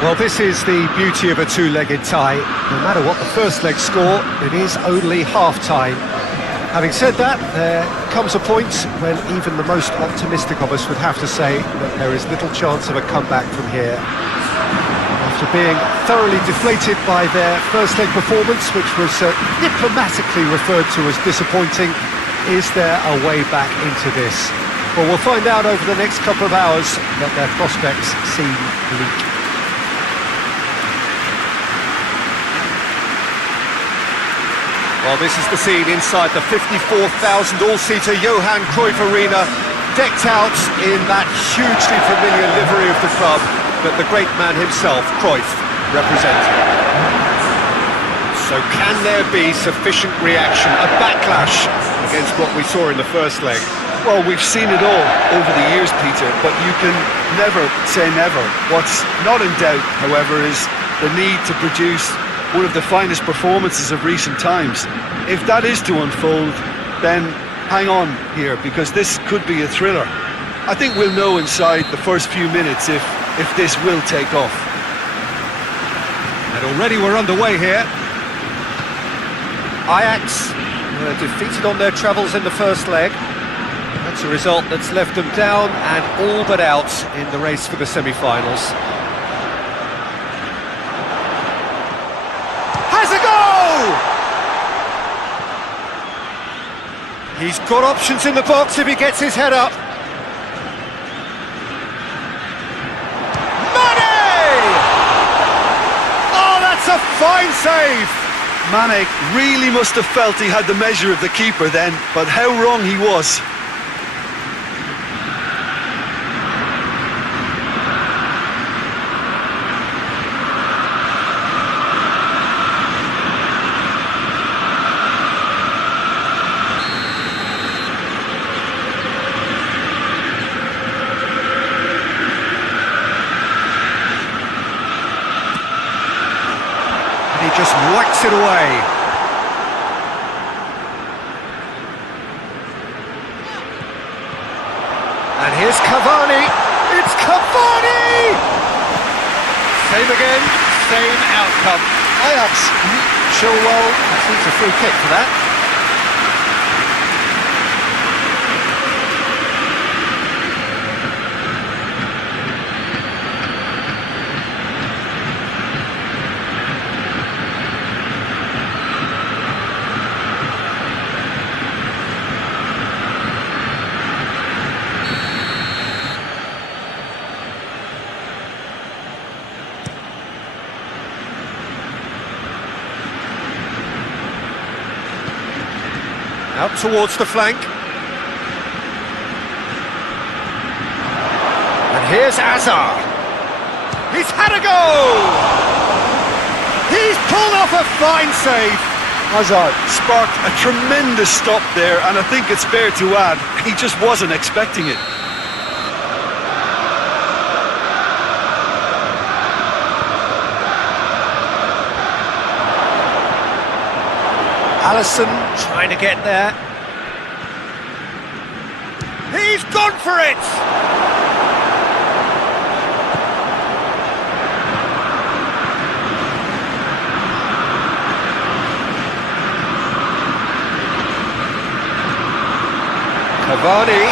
Well, this is the beauty of a two-legged tie. No matter what the first leg score, it is only half-time. Having said that, there comes a point when even the most optimistic of us would have to say that there is little chance of a comeback from here. After being thoroughly deflated by their first leg performance, which was diplomatically referred to as disappointing, is there a way back into this? Well, we'll find out over the next couple of hours, but their prospects seem bleak. Well, this is the scene inside the 54,000 all-seater Johan Cruyff Arena, decked out in that hugely familiar livery of the club that the great man himself, Cruyff, represented. So can there be sufficient reaction, a backlash against what we saw in the first leg? Well, we've seen it all over the years, Peter, but you can never say never. What's not in doubt, however, is the need to produce one of the finest performances of recent times. If that is to unfold, then hang on here, because this could be a thriller. I think we'll know inside the first few minutes if this will take off. And already we're underway here. Ajax were defeated on their travels in the first leg. That's a result that's left them down and all but out in the race for the semi-finals. Has a goal! He's got options in the box if he gets his head up. Mane! Oh, that's a fine save! Mane really must have felt he had the measure of the keeper then, but how wrong he was. He just whacks it away. And here's Cavani. It's Cavani! Same again, same outcome. Ajax, Chilwell receives a free kick for that. Out towards the flank. And here's Hazard. He's had a goal! He's pulled off a fine save. Hazard sparked a tremendous stop there, and I think it's fair to add, he just wasn't expecting it. Alisson trying to get there. He's gone for it! Cavani.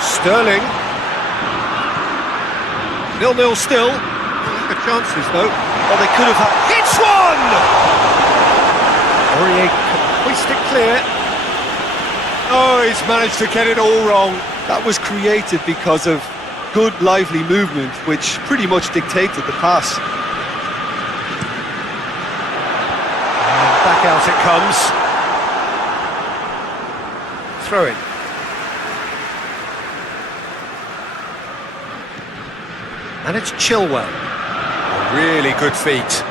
Sterling. 0-0 still. Lack of chances though. Well, they could have had... Hits one! Aurier can hoist it clear. Oh, he's managed to get it all wrong. That was created because of good, lively movement, which pretty much dictated the pass. And back out it comes. Throw it. And it's Chilwell. A really good feat.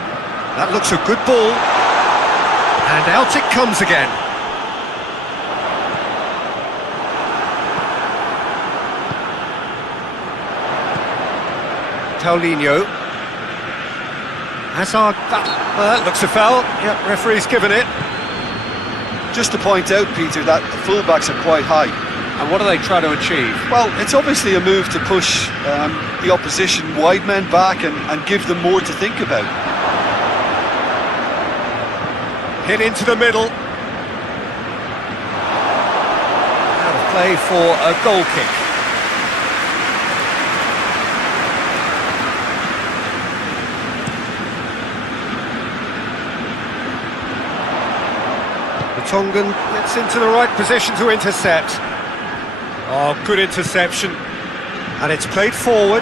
That looks a good ball. And out it comes again. Paulinho. Hazard, that looks a foul. Yep, referee's given it. Just to point out, Peter, that the fullbacks are quite high. And what do they try to achieve? Well, it's obviously a move to push the opposition wide men back and give them more to think about. Hit into the middle. Out of play for a goal kick. Tongan gets into the right position to intercept. Oh, good interception. And it's played forward.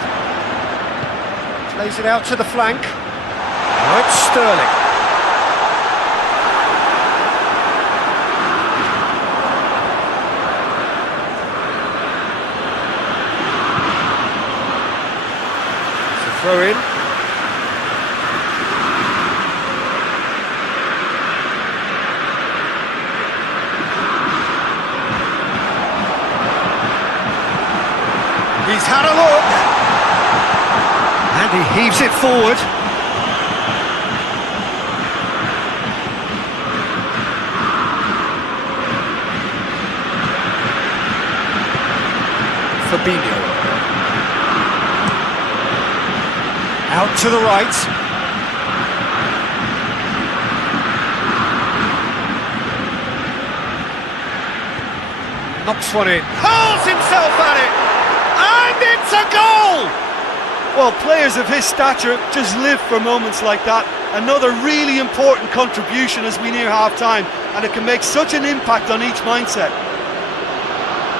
Plays it out to the flank. Now it's Sterling. It's a throw in. He's had a look, and he heaves it forward. Fabinho. Out to the right. Knocks one in. Hurls himself at it! And it's a goal! Well, players of his stature just live for moments like that. Another really important contribution as we near half-time, and it can make such an impact on each mindset.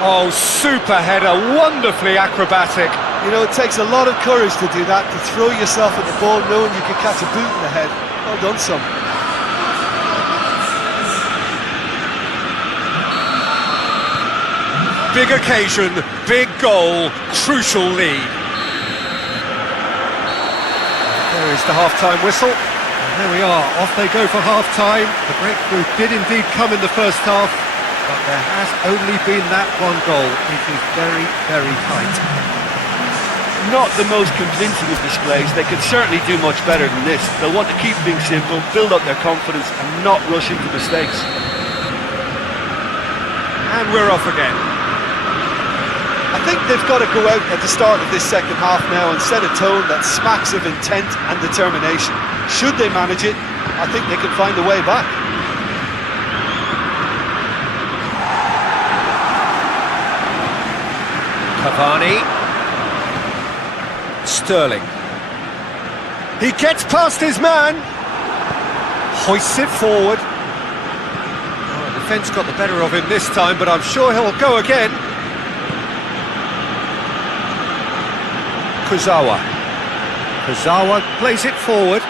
Oh, super header, wonderfully acrobatic. You know, it takes a lot of courage to do that, to throw yourself at the ball knowing you can catch a boot in the head. Well done, son. Big occasion, big goal, crucial lead. There is the half-time whistle. And there we are, off they go for half-time. The breakthrough did indeed come in the first half, but there has only been that one goal. It is very, very tight. Not the most convincing of displays. They could certainly do much better than this. They'll want to keep things simple, build up their confidence and not rush into mistakes. And we're off again. I think they've got to go out at the start of this second half now and set a tone that smacks of intent and determination. Should they manage it, I think they can find a way back. Cavani. Sterling. He gets past his man. Hoists it forward. Oh, the defence got the better of him this time, but I'm sure he'll go again. Kurzawa plays it forward.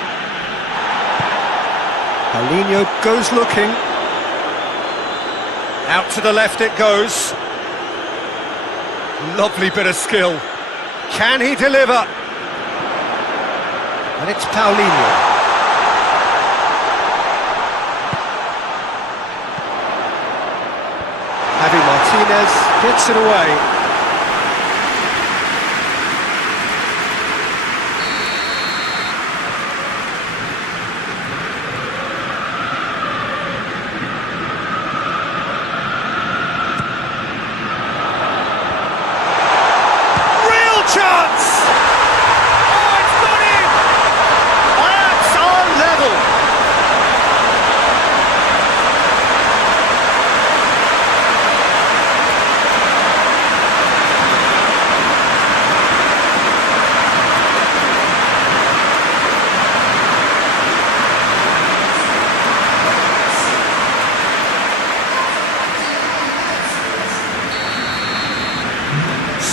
Paulinho goes looking. Out to the left it goes. Lovely bit of skill. Can he deliver? And it's Paulinho. Javi Martinez gets it away.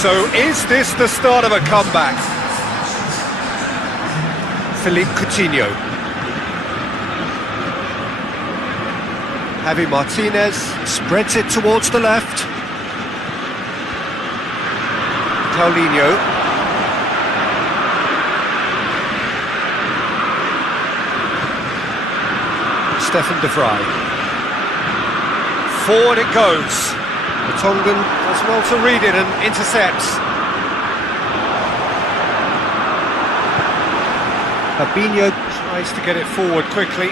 So is this the start of a comeback? Philippe Coutinho. Javi Martinez spreads it towards the left. Paulinho. Stefan de Vrij. Forward it goes. The Tongan does well to read it and intercepts. Fabinho tries to get it forward quickly.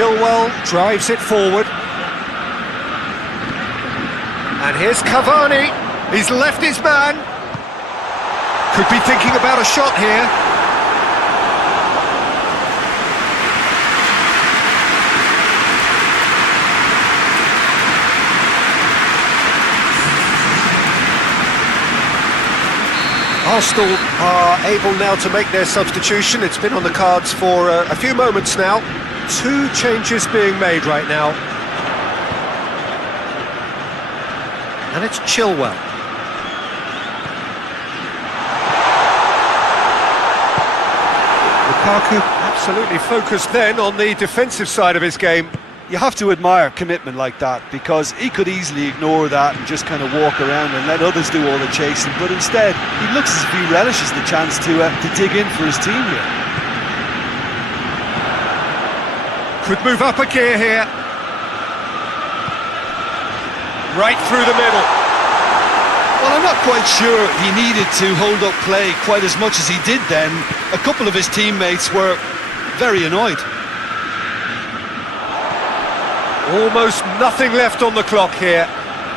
Chilwell drives it forward. And here's Cavani. He's left his man. Could be thinking about a shot here. Arsenal are able now to make their substitution. It's been on the cards for a few moments now. 2 changes being made right now. And it's Chilwell. Lukaku absolutely focused then on the defensive side of his game. You have to admire commitment like that, because he could easily ignore that and just kind of walk around and let others do all the chasing, but instead he looks as if he relishes the chance to dig in for his team here. Could move up a gear here. Right through the middle. Well, I'm not quite sure he needed to hold up play quite as much as he did then. A couple of his teammates were very annoyed. Almost nothing left on the clock here.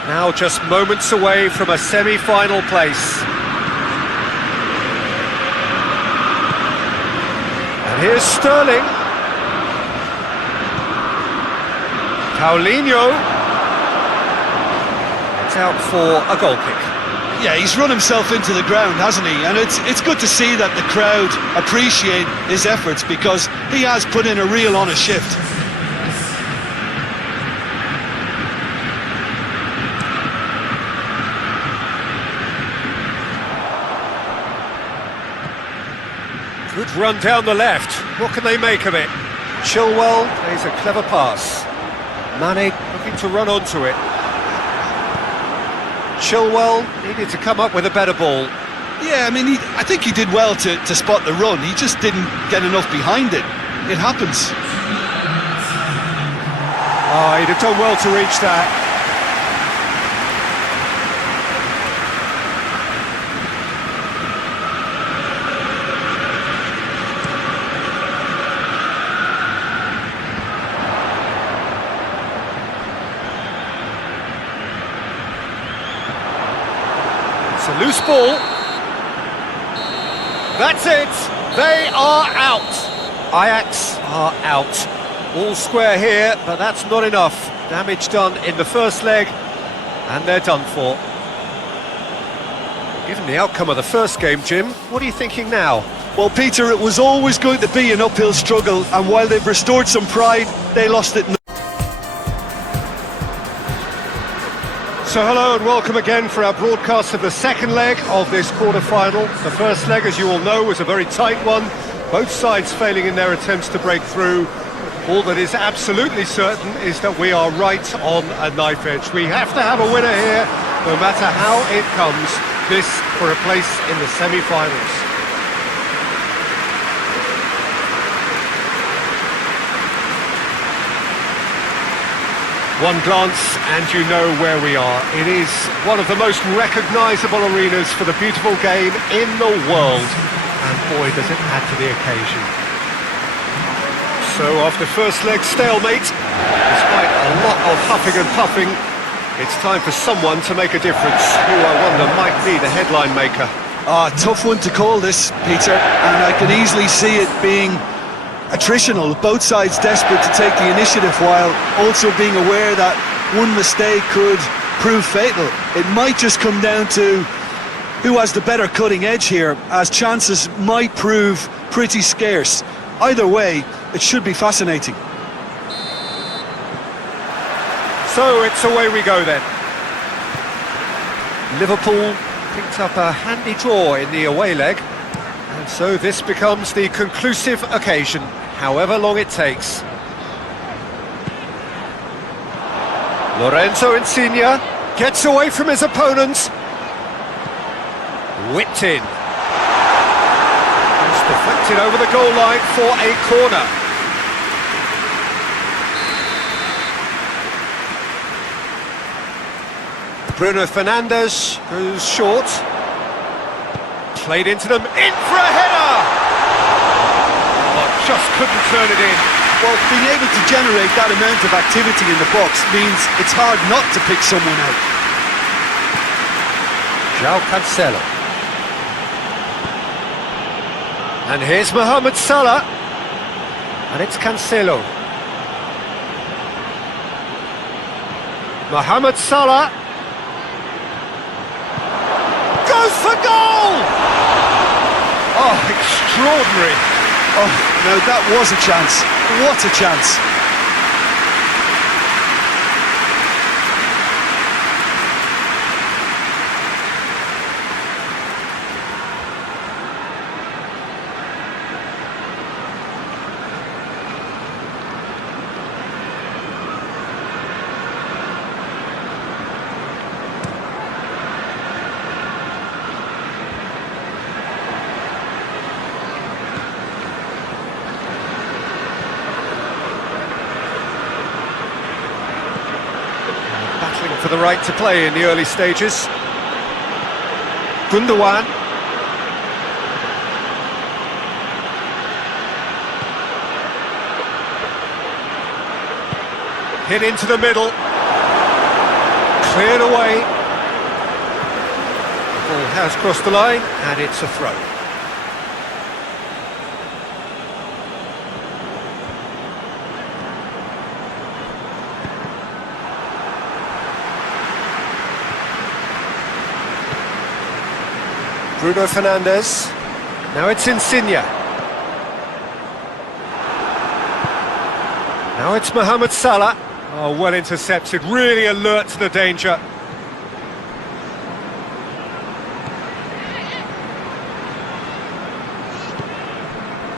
Now just moments away from a semi-final place. And here's Sterling. Paulinho. It's out for a goal kick. Yeah, he's run himself into the ground, hasn't he? And it's good to see that the crowd appreciate his efforts, because he has put in a real honest shift. Good run down the left. What can they make of it? Chilwell plays a clever pass. Mane looking to run onto it. Chilwell needed to come up with a better ball. Yeah, I mean, I think he did well to spot the run. He just didn't get enough behind it. It happens. Oh, he'd have done well to reach that. It's a loose ball. That's it. They are out. Ajax are out. All square here, but that's not enough. Damage done in the first leg, and they're done for. Given the outcome of the first game, Jim, what are you thinking now? Well, Peter, it was always going to be an uphill struggle, and while they've restored some pride, they lost it. So hello and welcome again for our broadcast of the second leg of this quarter-final. The first leg, as you all know, was a very tight one. Both sides failing in their attempts to break through. All that is absolutely certain is that we are right on a knife edge. We have to have a winner here, no matter how it comes. This for a place in the semi-finals. One glance and you know where we are. It is one of the most recognisable arenas for the beautiful game in the world. And boy, does it add to the occasion. So after first leg stalemate, despite a lot of huffing and puffing, it's time for someone to make a difference. Who I wonder might be the headline maker. Tough one to call this, Peter, and I can easily see it being attritional, both sides desperate to take the initiative while also being aware that one mistake could prove fatal. It might just come down to who has the better cutting edge here, as chances might prove pretty scarce. Either way, it should be fascinating. So it's away we go then. Liverpool picked up a handy draw in the away leg, and so this becomes the conclusive occasion, however long it takes. Lorenzo Insigne gets away from his opponent. Whipped in. It's deflected over the goal line for a corner. Bruno Fernandes goes short. Played into them, in for a header! Oh, just couldn't turn it in. Well, being able to generate that amount of activity in the box means it's hard not to pick someone out. João Cancelo. And here's Mohamed Salah. And it's Cancelo. Mohamed Salah. Goes for goal! Oh, extraordinary. Oh, no, that was a chance. What a chance. For the right to play in the early stages. Gundogan. Hit into the middle. Cleared away. The ball has crossed the line and it's a throw. Bruno Fernandes. Now it's Insigne. Now it's Mohamed Salah. Oh, well intercepted, really alert to the danger.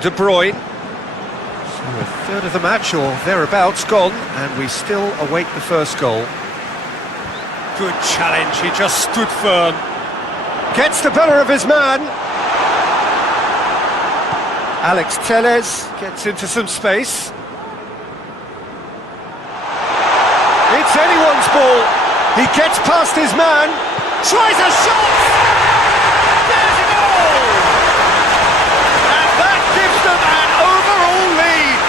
De Bruyne. So a third of the match or thereabouts gone, and we still await the first goal. Good challenge, he just stood firm. Gets the better of his man. Alex Telles gets into some space. It's anyone's ball. He gets past his man. Tries a shot! There's a goal! And that gives them an overall lead.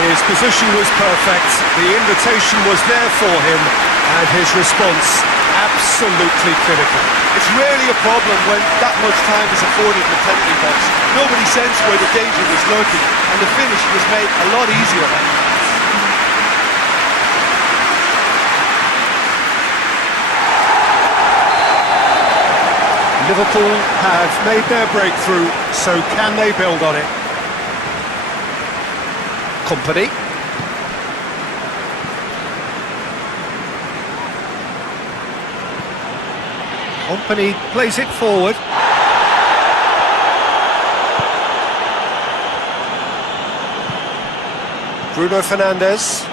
His position was perfect. The invitation was there for him. And his response, absolutely critical. It's rarely a problem when that much time is afforded in the penalty box. Nobody sensed where the danger was lurking, and the finish was made a lot easier. Liverpool have made their breakthrough, so can they build on it? Company. Company plays it forward. Bruno Fernandes.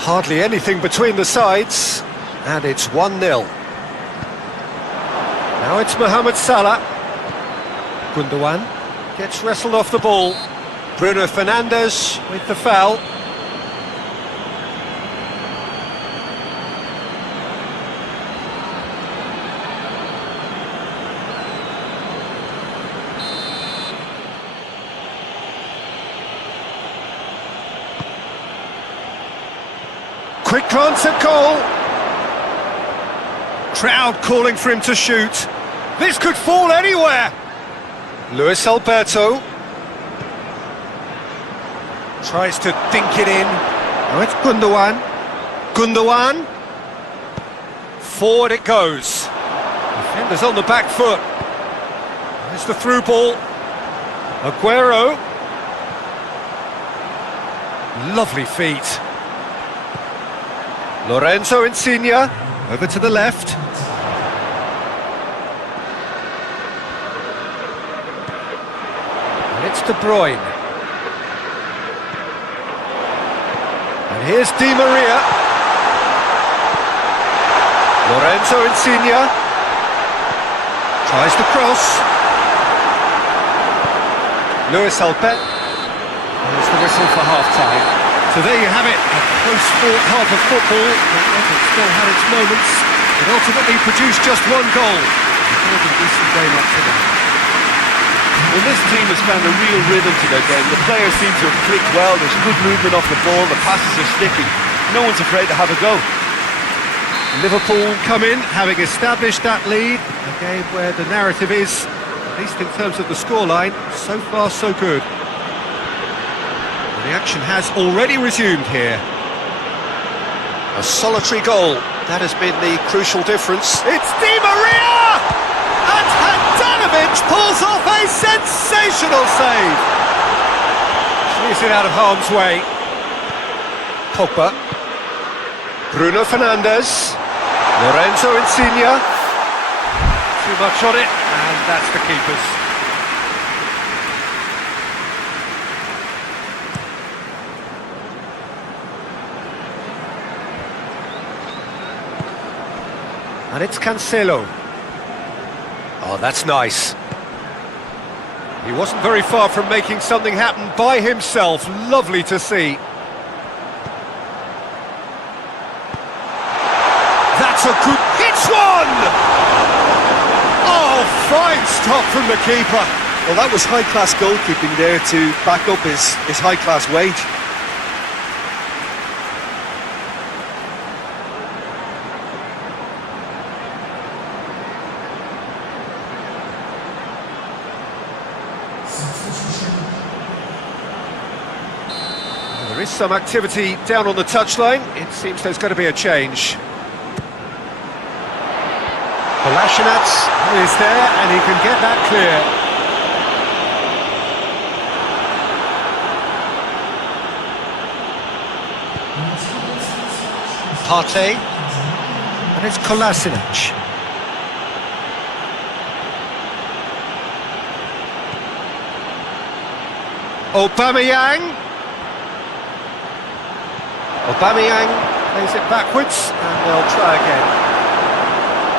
Hardly anything between the sides, and it's 1-0. Now it's Mohamed Salah. Gundogan gets wrestled off the ball. Bruno Fernandes with the foul. Quick glance at goal. Crowd calling for him to shoot. This could fall anywhere. Luis Alberto tries to dink it in. Now it's Gundogan. Gundogan. Forward it goes. Defenders on the back foot. There's the through ball. Aguero. Lovely feet. Lorenzo Insigne, over to the left. And it's De Bruyne. And here's Di Maria. Lorenzo Insigne. Tries to cross. Luis Alberto. There's the whistle for half-time. So there you have it, a close-fought half of football, but it still had its moments. It ultimately produced just one goal. It was a decent game up to now. Well, this team has found a real rhythm to their game. The players seem to have clicked well. There's good movement off the ball. The passes are sticky. No one's afraid to have a go. Liverpool come in, having established that lead. A game where the narrative is, at least in terms of the scoreline, so far so good. The action has already resumed here. A solitary goal. That has been the crucial difference. It's Di Maria! And Handanovic pulls off a sensational save. Clears it out of harm's way. Pogba. Bruno Fernandes. Lorenzo Insigne. Too much on it, and that's the keeper's. And it's Cancelo. Oh, that's nice. He wasn't very far from making something happen by himself. Lovely to see. That's a good... It's one! Oh, fine stop from the keeper. Well, that was high-class goalkeeping there to back up his high-class wage. There is some activity down on the touchline. It seems there's going to be a change. Kolasinac is there, and he can get that clear. Partey, and it's Kolasinac. Aubameyang. Aubameyang plays it backwards, and they'll try again.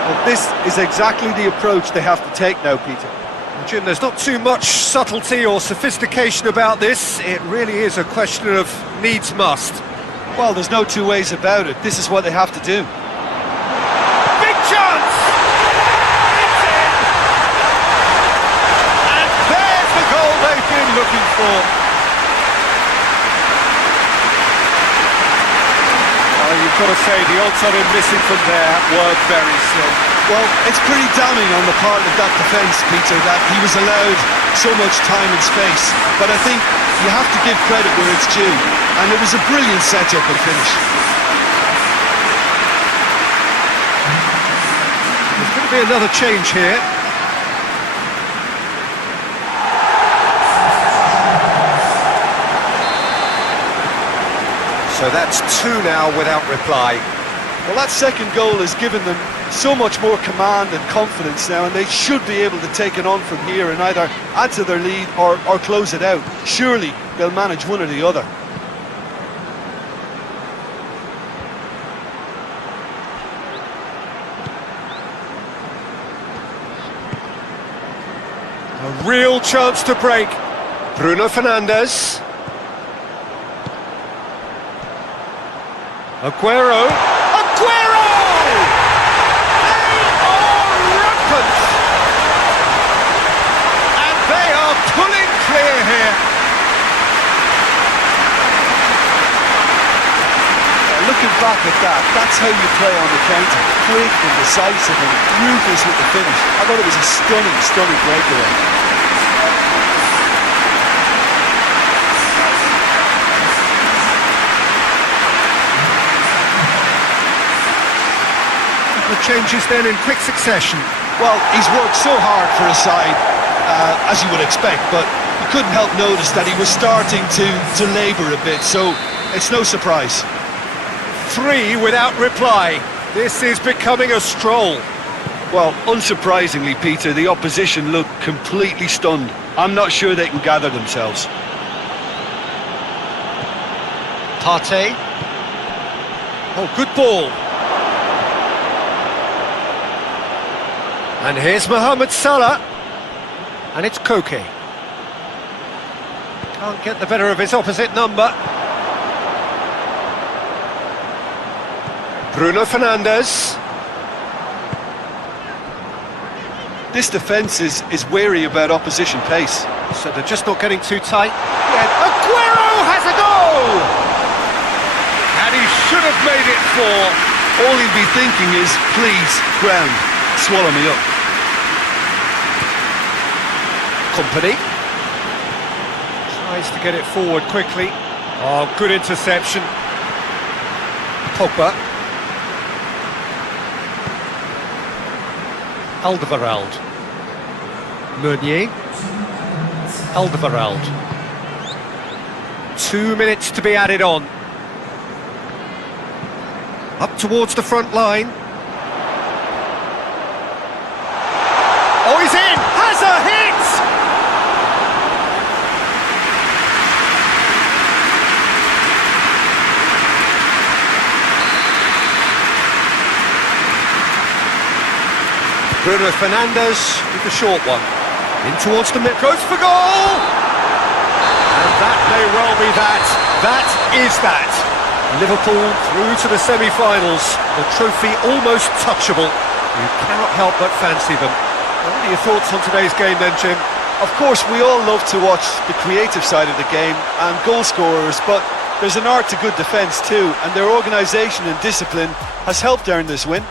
Well, this is exactly the approach they have to take now, Peter. Jim, there's not too much subtlety or sophistication about this. It really is a question of needs must. Well, there's no two ways about it. This is what they have to do. Big chance! It's in! And there's the goal they've been looking for. You've got to say, the odds on him missing from there were very slim. Well, it's pretty damning on the part of that defence, Peter, that he was allowed so much time and space. But I think you have to give credit where it's due. And it was a brilliant setup and finish. There's going to be another change here. So that's two now without reply. Well, that second goal has given them so much more command and confidence now, and they should be able to take it on from here and either add to their lead or close it out. Surely they'll manage one or the other. A real chance to break. Bruno Fernandes. Aguero! Aguero! They are rampant! And they are pulling clear here. Looking back at that, that's how you play on the counter. Quick and decisive and ruthless with the finish. I thought it was a stunning, stunning breakaway. The changes then in quick succession. Well, he's worked so hard for his side, as you would expect, but you couldn't help notice that he was starting to labour a bit, so it's no surprise. Three without reply. This is becoming a stroll. Well, unsurprisingly, Peter, the opposition look completely stunned. I'm not sure they can gather themselves. Partey. Oh, good ball. And here's Mohamed Salah. And it's Koke. Can't get the better of his opposite number. Bruno Fernandes. This defence is wary about opposition pace. So they're just not getting too tight. Yeah, Aguero has a goal! And he should have made it 4. All he'd be thinking is, please, ground, swallow me up. Company tries to get it forward quickly. Oh, good interception. Pogba. Alderweireld. Meunier. Alderweireld. 2 minutes to be added on. Up towards the front line. Oh, he's in! Has a hit! Bruno Fernandes with the short one. In towards the mid, goes for goal! And that may well be that. That is that. Liverpool through to the semi-finals. The trophy almost touchable. You cannot help but fancy them. What are your thoughts on today's game then, Jim? Of course, we all love to watch the creative side of the game and goal scorers, but there's an art to good defence too, and their organisation and discipline has helped earn this win.